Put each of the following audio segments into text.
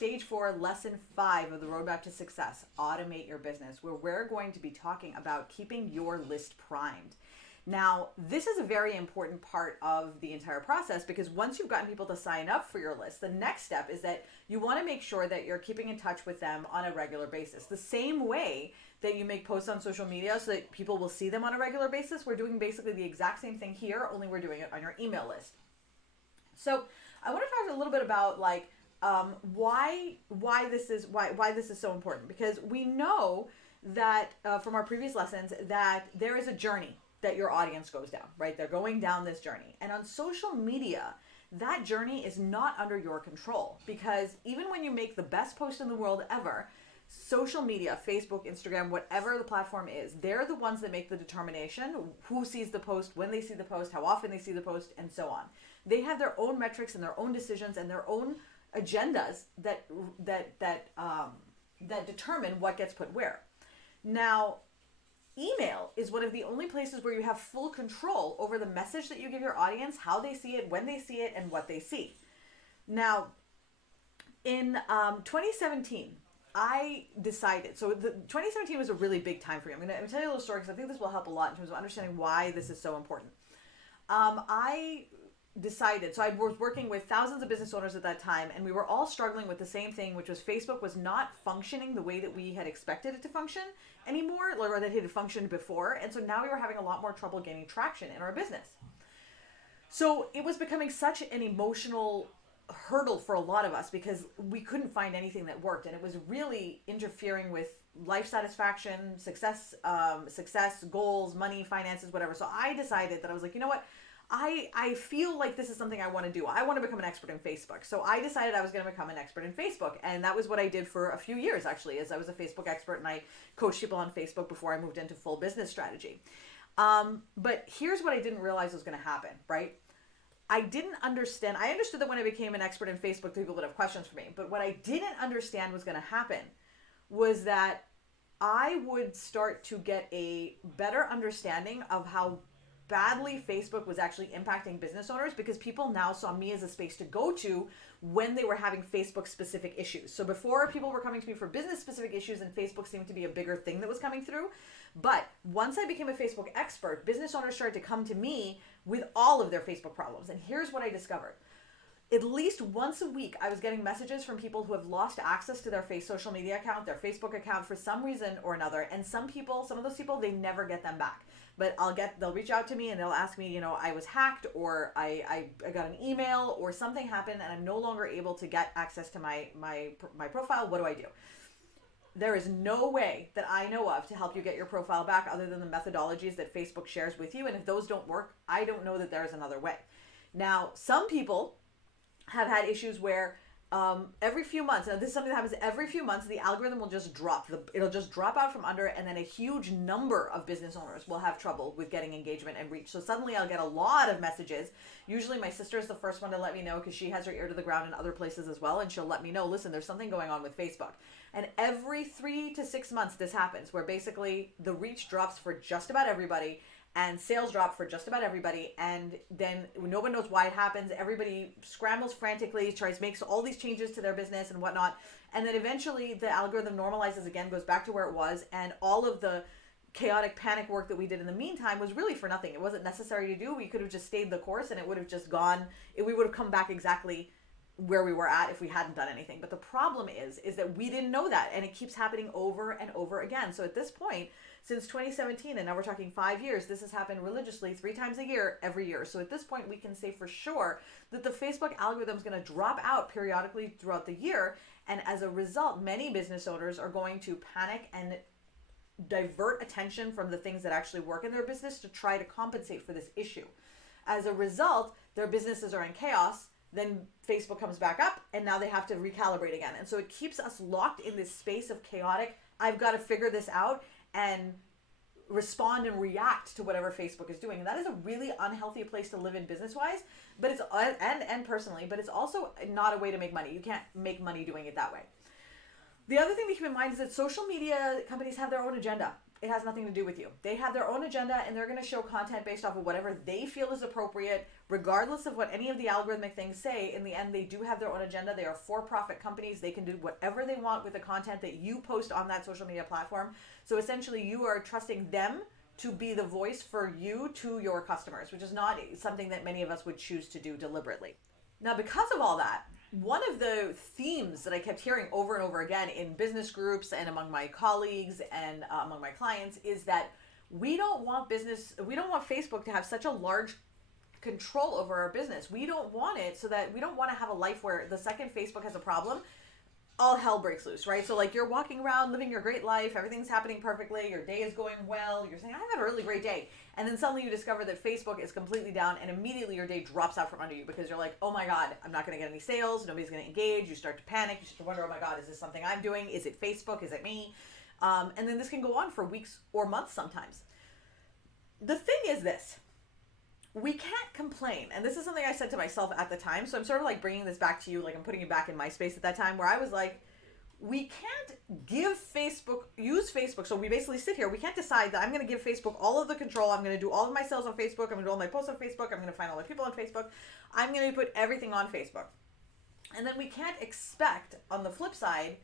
Stage 4, Lesson 5 of the Roadmap to Success, Automate Your Business, where we're going to be talking about keeping your list primed. Now, this is a very important part of the entire process because once you've gotten people to sign up for your list, the next step is that you want to make sure that you're keeping in touch with them on a regular basis. The same way that you make posts on social media so that people will see them on a regular basis, we're doing basically the exact same thing here, only we're doing it on your email list. So I want to talk a little bit about why this is so important, because we know that from our previous lessons that there is a journey that your audience goes down, right? They're going down this journey. And on social media, that journey is not under your control, because even when you make the best post in the world ever, social media, Facebook, Instagram, whatever the platform is, they're the ones that make the determination who sees the post, when they see the post, how often they see the post, and so on. They have their own metrics and their own decisions and their own agendas that determine what gets put where. Now, email is one of the only places where you have full control over the message that you give your audience, how they see it, when they see it, and what they see. Now, in 2017, I decided, so 2017 was a really big time for me. I'm going to tell you a little story because I think this will help a lot in terms of understanding why this is so important. I decided, so I was working with thousands of business owners at that time, and we were all struggling with the same thing, which was Facebook was not functioning the way that we had expected it to function anymore, or that it had functioned before. And so now we were having a lot more trouble gaining traction in our business. So it was becoming such an emotional hurdle for a lot of us because we couldn't find anything that worked, and it was really interfering with life satisfaction, success, goals, money, finances, whatever. So I decided that I was like, you know what? I feel like this is something I want to do. I want to become an expert in Facebook. So I decided I was going to become an expert in Facebook. And that was what I did for a few years, actually, as I was a Facebook expert, and I coached people on Facebook before I moved into full business strategy. But here's what I didn't realize was going to happen, right? I didn't understand. I understood that when I became an expert in Facebook, people would have questions for me. But what I didn't understand was going to happen was that I would start to get a better understanding of how badly Facebook was actually impacting business owners, because people now saw me as a space to go to when they were having Facebook specific issues. So before, people were coming to me for business specific issues, and Facebook seemed to be a bigger thing that was coming through. But once I became a Facebook expert, business owners started to come to me with all of their Facebook problems. And here's what I discovered. At least once a week, I was getting messages from people who have lost access to their social media account, their Facebook account for some reason or another. And some of those people, they never get them back. But they'll reach out to me and they'll ask me, I was hacked, or I got an email, or something happened and I'm no longer able to get access to my profile. What do I do? There is no way that I know of to help you get your profile back other than the methodologies that Facebook shares with you. And if those don't work, I don't know that there's another way. Now, some people have had issues where every few months, now this is something that happens every few months, the algorithm will just drop. It'll just drop out from under, and then a huge number of business owners will have trouble with getting engagement and reach. So suddenly I'll get a lot of messages. Usually my sister is the first one to let me know, because she has her ear to the ground in other places as well, and she'll let me know, listen, there's something going on with Facebook. And every 3 to 6 months this happens, where basically the reach drops for just about everybody, and sales drop for just about everybody, and then no one knows why it happens. Everybody scrambles frantically, makes all these changes to their business and whatnot, and then eventually the algorithm normalizes again, goes back to where it was, and all of the chaotic panic work that we did in the meantime was really for nothing. It wasn't necessary to do. We could have just stayed the course, and it would have just gone, we would have come back exactly where we were at if we hadn't done anything. But the problem is that we didn't know that, and it keeps happening over and over again. So at this point, since 2017, and now we're talking 5 years, this has happened religiously 3 times a year, every year. So at this point, we can say for sure that the Facebook algorithm is going to drop out periodically throughout the year. And as a result, many business owners are going to panic and divert attention from the things that actually work in their business to try to compensate for this issue. As a result, their businesses are in chaos. Then Facebook comes back up, and now they have to recalibrate again. And so it keeps us locked in this space of chaotic, I've got to figure this out and respond and react to whatever Facebook is doing. And that is a really unhealthy place to live in business-wise, but it's and personally, but it's also not a way to make money. You can't make money doing it that way. The other thing to keep in mind is that social media companies have their own agenda. it has nothing to do with you. They have their own agenda, and they're going to show content based off of whatever they feel is appropriate, regardless of what any of the algorithmic things say. In the end, they do have their own agenda. They are for-profit companies. They can do whatever they want with the content that you post on that social media platform. So essentially, you are trusting them to be the voice for you to your customers, which is not something that many of us would choose to do deliberately. Now, because of all that, one of the themes that I kept hearing over and over again in business groups and among my colleagues and among my clients is that we don't want Facebook to have such a large control over our business. We don't want it so that we don't want to have a life where the second Facebook has a problem, all hell breaks loose, right? So like you're walking around living your great life, everything's happening perfectly, your day is going well, you're saying, I had a really great day. And then suddenly you discover that Facebook is completely down and immediately your day drops out from under you because you're like, oh my God, I'm not going to get any sales, nobody's going to engage. You start to panic, you start to wonder, oh my God, is this something I'm doing? Is it Facebook? Is it me? And then this can go on for weeks or months sometimes. The thing is this. We can't complain. And this is something I said to myself at the time. So I'm sort of like bringing this back to you, like I'm putting it back in my space at that time where I was like, we can't use Facebook. So we basically sit here. We can't decide that I'm going to give Facebook all of the control. I'm going to do all of my sales on Facebook. I'm going to do all my posts on Facebook. I'm going to find all the people on Facebook. I'm going to put everything on Facebook. And then we can't expect on the flip side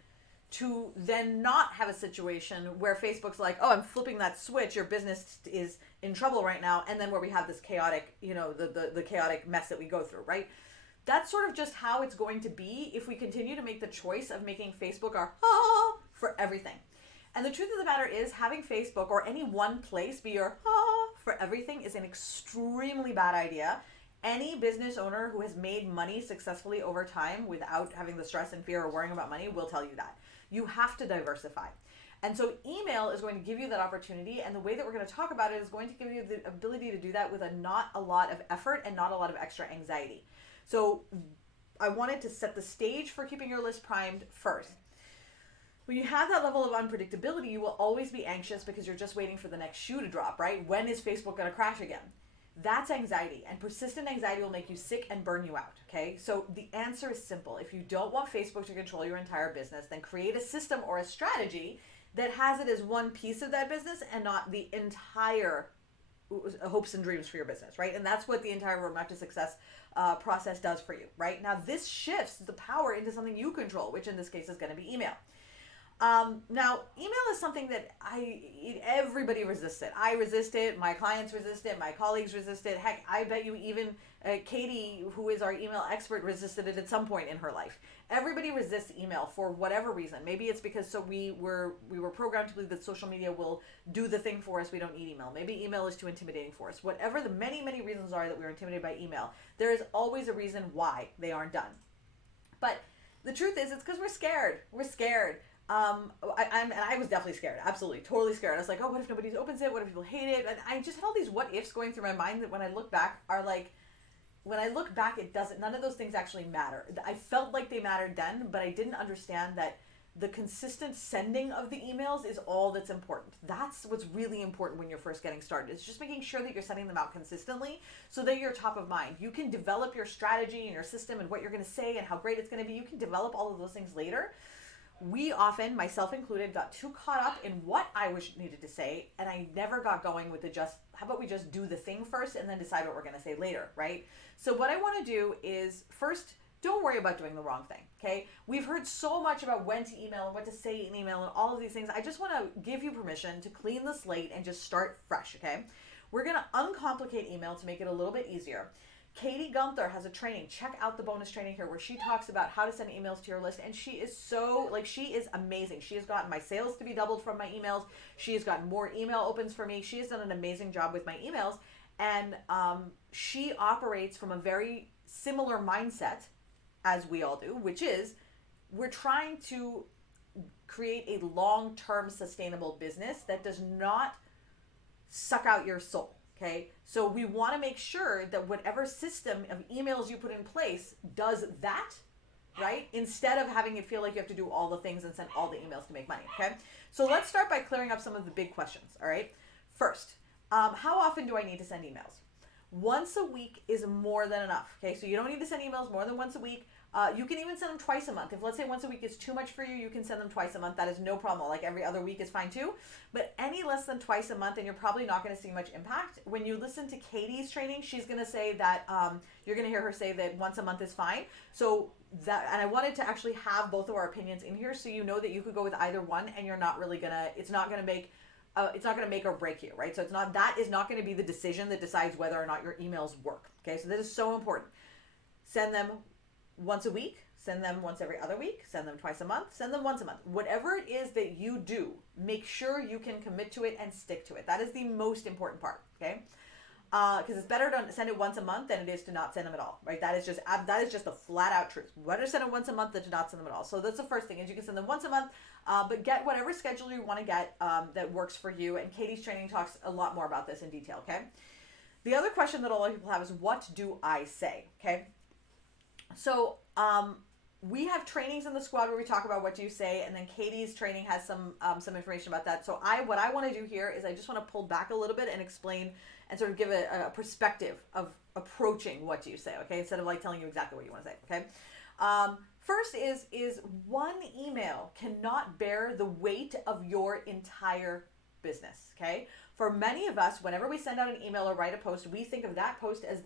to then not have a situation where Facebook's like, oh, I'm flipping that switch, your business is in trouble right now, and then where we have this chaotic, the chaotic mess that we go through, right? That's sort of just how it's going to be if we continue to make the choice of making Facebook our for everything. And the truth of the matter is having Facebook or any one place be your for everything is an extremely bad idea. Any business owner who has made money successfully over time without having the stress and fear or worrying about money will tell you that. You have to diversify. And so email is going to give you that opportunity, and the way that we're going to talk about it is going to give you the ability to do that with not a lot of effort and not a lot of extra anxiety. So I wanted to set the stage for keeping your list primed first. When you have that level of unpredictability, you will always be anxious because you're just waiting for the next shoe to drop, right? When is Facebook going to crash again? That's anxiety, and persistent anxiety will make you sick and burn you out, okay? So the answer is simple. If you don't want Facebook to control your entire business, then create a system or a strategy that has it as one piece of that business and not the entire hopes and dreams for your business, right? And that's what the entire Roadmap to Success process does for you, right? Now, this shifts the power into something you control, which in this case is going to be email. Now, email is something that everybody resists it. I resist it. My clients resist it. My colleagues resist it. Heck, I bet you even Katie, who is our email expert, resisted it at some point in her life. Everybody resists email for whatever reason. Maybe it's because we were programmed to believe that social media will do the thing for us. We don't need email. Maybe email is too intimidating for us. Whatever the many, many reasons are that we're intimidated by email, there is always a reason why they aren't done. But the truth is, it's because we're scared. We're scared. I was definitely scared. Absolutely. Totally scared. I was like, oh, what if nobody opens it? What if people hate it? And I just had all these what ifs going through my mind that when I look back it doesn't, none of those things actually matter. I felt like they mattered then, but I didn't understand that the consistent sending of the emails is all that's important. That's what's really important when you're first getting started. It's just making sure that you're sending them out consistently so that you're top of mind. You can develop your strategy and your system and what you're going to say and how great it's going to be. You can develop all of those things later. We often, myself included, got too caught up in what I needed to say, and I never got going with how about we just do the thing first and then decide what we're going to say later, right? So what I want to do is, first, don't worry about doing the wrong thing, okay? We've heard so much about when to email and what to say in email and all of these things. I just want to give you permission to clean the slate and just start fresh, okay? We're going to uncomplicate email to make it a little bit easier. Katie Gunther has a training. Check out the bonus training here where she talks about how to send emails to your list. And she is she is amazing. She has gotten my sales to be doubled from my emails. She has gotten more email opens for me. She has done an amazing job with my emails. And she operates from a very similar mindset as we all do, which is we're trying to create a long-term sustainable business that does not suck out your soul. Okay, so we want to make sure that whatever system of emails you put in place does that, right? Instead of having it feel like you have to do all the things and send all the emails to make money, okay? So let's start by clearing up some of the big questions, all right? First, how often do I need to send emails? Once a week is more than enough, okay? So you don't need to send emails more than once a week. You can even send them twice a month. If let's say once a week is too much for you, you can send them twice a month. That is no problem. Like every other week is fine too. But any less than twice a month, and you're probably not going to see much impact. When you listen to Katie's training, she's going to say that you're going to hear her say that once a month is fine. So that, and I wanted to actually have both of our opinions in here, so you know that you could go with either one, and you're not really gonna. It's not going to make or break you, right? So that is not going to be the decision that decides whether or not your emails work. Okay, so this is so important. Send them once a week, send them once every other week, send them twice a month, send them once a month. Whatever it is that you do, make sure you can commit to it and stick to it. That is the most important part, okay? Because it's better to send it once a month than it is to not send them at all, right? That is just the flat out truth. Better to send it once a month than to not send them at all. So that's the first thing, is you can send them once a month, but get whatever schedule you want to get that works for you. And Katie's training talks a lot more about this in detail, okay? The other question that a lot of people have is, what do I say, okay? So we have trainings in the squad where we talk about what do you say, and then Katie's training has some information about that. So what I want to do here is I just want to pull back a little bit and explain and sort of give a perspective of approaching what do you say, okay, instead of like telling you exactly what you want to say, okay. First is one email cannot bear the weight of your entire business, okay? For many of us, whenever we send out an email or write a post, we think of that post as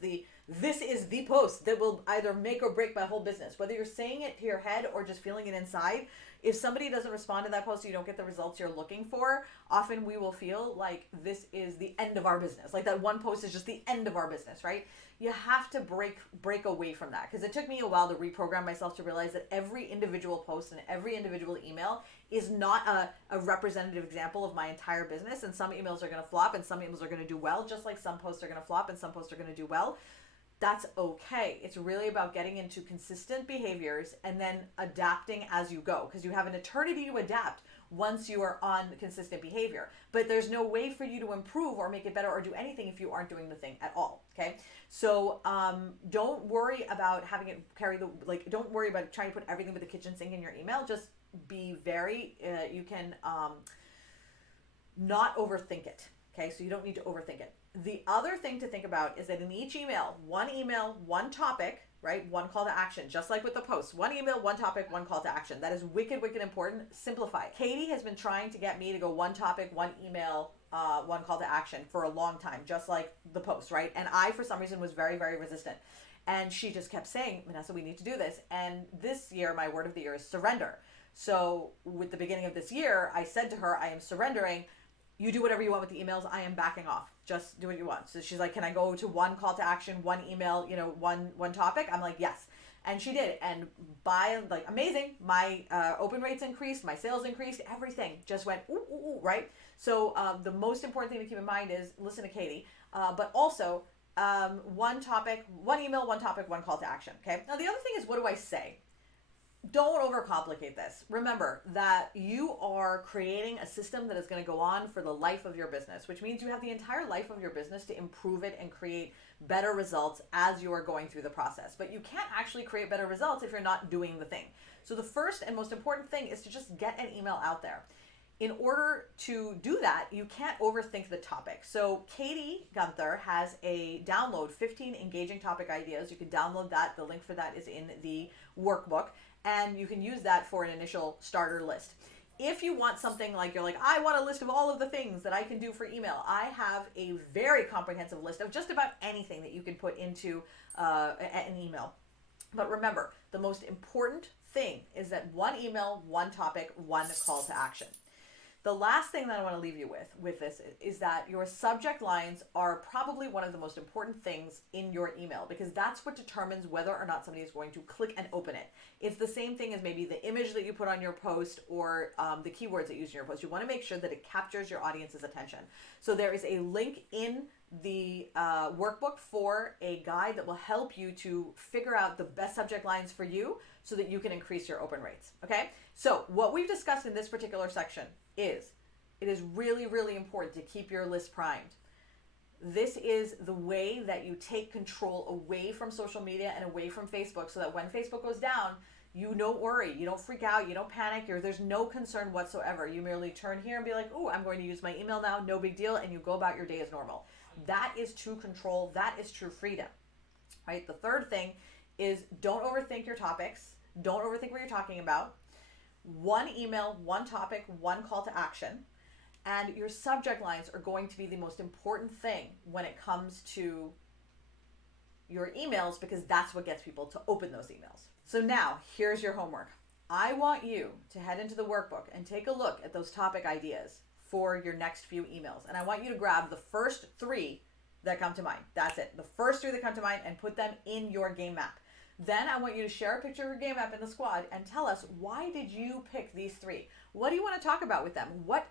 this is the post that will either make or break my whole business. Whether you're saying it to your head or just feeling it inside, if somebody doesn't respond to that post, you don't get the results you're looking for, often we will feel like this is the end of our business. Like that one post is just the end of our business, right? You have to break away from that, because it took me a while to reprogram myself to realize that every individual post and every individual email is not a representative example of my entire business. And some emails are going to flop and some emails are going to do well, just like some posts are going to flop and some posts are going to do well. That's okay. It's really about getting into consistent behaviors and then adapting as you go, because you have an eternity to adapt once you are on consistent behavior. But there's no way for you to improve or make it better or do anything if you aren't doing the thing at all, okay? So don't worry about having it don't worry about trying to put everything but the kitchen sink in your email. Just be very, you can not overthink it, okay? So you don't need to overthink it. The other thing to think about is that in each email, one topic, right? One call to action, just like with the post. One email, one topic, one call to action. That is wicked, wicked important. Simplify. Katie has been trying to get me to go one topic, one email, one call to action for a long time, just like the post, right? And I, for some reason, was very, very resistant. And she just kept saying, Vanessa, we need to do this. And this year, my word of the year is surrender. So with the beginning of this year, I said to her, I am surrendering. You do whatever you want with the emails. I am backing off. Just do what you want. So she's like, can I go to one call to action, one email, one topic? I'm like, yes. And she did. And amazing. My open rates increased. My sales increased. Everything just went, ooh, ooh, ooh, right? So the most important thing to keep in mind is listen to Katie, but also one topic, one email, one topic, one call to action. Okay. Now the other thing is, what do I say? Don't overcomplicate this. Remember that you are creating a system that is going to go on for the life of your business, which means you have the entire life of your business to improve it and create better results as you are going through the process. But you can't actually create better results if you're not doing the thing. So the first and most important thing is to just get an email out there. In order to do that, you can't overthink the topic. So Katie Gunther has a download, 15 engaging topic ideas. You can download that. The link for that is in the workbook. And you can use that for an initial starter list. If you want something like, you're like, I want a list of all of the things that I can do for email, I have a very comprehensive list of just about anything that you can put into an email. But remember, the most important thing is that one email, one topic, one call to action. The last thing that I want to leave you with this is that your subject lines are probably one of the most important things in your email, because that's what determines whether or not somebody is going to click and open it. It's the same thing as maybe the image that you put on your post or the keywords that you use in your post. You want to make sure that it captures your audience's attention. So there is a link in the workbook for a guide that will help you to figure out the best subject lines for you so that you can increase your open rates. Okay? So what we've discussed in this particular section is it is really, really important to keep your list primed. This is the way that you take control away from social media and away from Facebook, so that when Facebook goes down, you don't worry, you don't freak out, you don't panic, there's no concern whatsoever. You merely turn here and be like, oh, I'm going to use my email now, no big deal, and you go about your day as normal. That is true control. That is true freedom, right? The third thing is don't overthink your topics. Don't overthink what you're talking about. One email, one topic, one call to action. And your subject lines are going to be the most important thing when it comes to your emails, because that's what gets people to open those emails. So now, here's your homework. I want you to head into the workbook and take a look at those topic ideas for your next few emails. And I want you to grab the first 3 that come to mind. That's it. The first 3 that come to mind, and put them in your game map. Then I want you to share a picture of your game map in the squad and tell us, why did you pick these 3? What do you want to talk about with them? What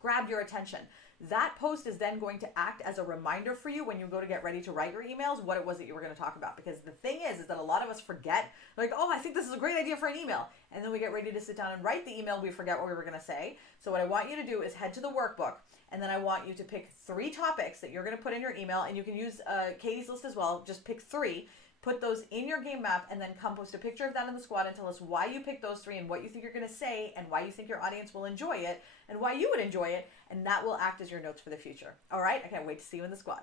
grabbed your attention? That post is then going to act as a reminder for you when you go to get ready to write your emails, what it was that you were going to talk about. Because the thing is that a lot of us forget, like, oh, I think this is a great idea for an email. And then we get ready to sit down and write the email, we forget what we were going to say. So what I want you to do is head to the workbook, and then I want you to pick 3 topics that you're going to put in your email, and you can use Katie's list as well. Just pick 3. Put those in your game map, and then come post a picture of that in the squad and tell us why you picked those 3 and what you think you're going to say and why you think your audience will enjoy it and why you would enjoy it. And that will act as your notes for the future. All right? I can't wait to see you in the squad.